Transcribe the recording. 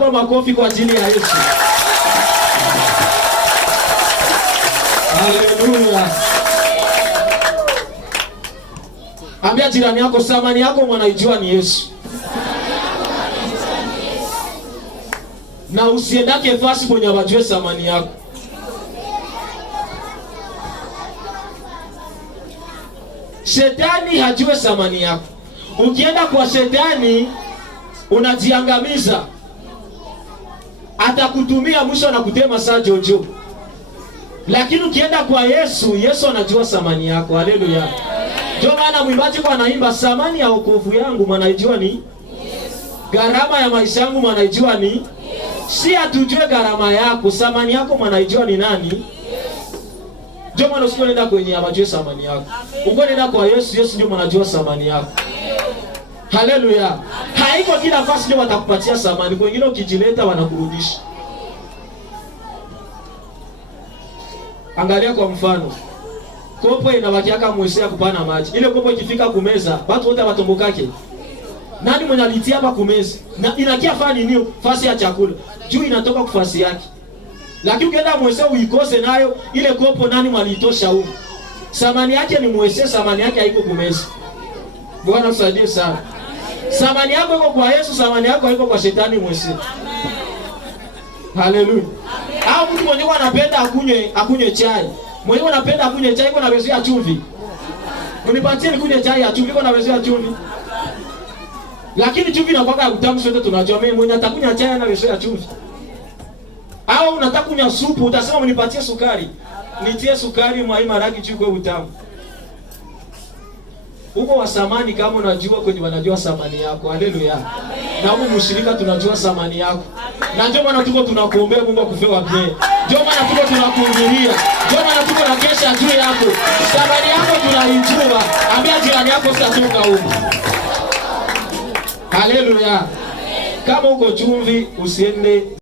Chapa makofi kwa ajili ya Yesu. Haleluya. Ambia jirani yako, thamani yako mwanaijua ni Yesu. Na usiendake fasi kwenye wajue thamani yako. Shetani hajue thamani yako. Ukienda kwa shetani unajiangamiza. Atakutumia mwisho na kutema saa jojo. Lakini ukienda kwa Yesu, Yesu anajua thamani yako. Haleluya. Ndio maana mwimbaji kwa anaimba, thamani ya wokovu yangu mwanaijua ni Yesu. Gharama ya maisha yangu mwanaijua ni Yesu. Si atujue gharama yako, thamani yako mwanaijua ni nani? Yesu. Ndio maana usipoenda kwenye abajue thamani yako. Ukienda kwa Yesu, Yesu ndio mwanajua thamani yako. Haleluya. Haiko kila nafasi ndio watakupatia thamani. Wengine ukijileta wanakurudisha. Angalia kwa mfano. Kopo inabakiaka mwesea kupana maji. Ile kopo ikifika kumeza, watu wote watombokake. Nani mwenye alitia hapa kumeza? Na inakia fani nini? Fasi ya chakula. Juu inatoka kufasi yake. Lakini ukienda mwesea uikose nayo, ile kopo nani mwalitosha huko? Thamani yake ni mwesea, thamani yake haiko kumeza. Bwana usaidie sana. Thamani yako iko kwa Yesu, thamani yako haiko kwa shetani mwesea. Haleluya. Au mtu mwenye anapenda akunywe chai. Mwenye anapenda akunywe chai iko na bezo ya chumvi. Unipatie nikunywe chai ya chumvi iko na bezo ya chumvi. Lakini chumvi inakuwa ya utamu, sote tunajua. Mimi mwenye atakunywa chai na bezo ya chumvi. Au unataka kunywa supu, utasema unipatie sukari. Nitie sukari mwa maragi juu kwa utamu. Uko wa samani kama unajua kwenye wanajua samani yako. Haleluya. Na huko mshirika tunajua samani yako. Na ndio maana tuko tunakuombea Mungu akufewa pia. Ndio maana tuko tunakuhudhuria. Ndio maana tuko na kesha juu yako. Samani yako tunaijua. Ambia jirani yako sitatoka huko. Haleluya. Kama uko chumvi usiende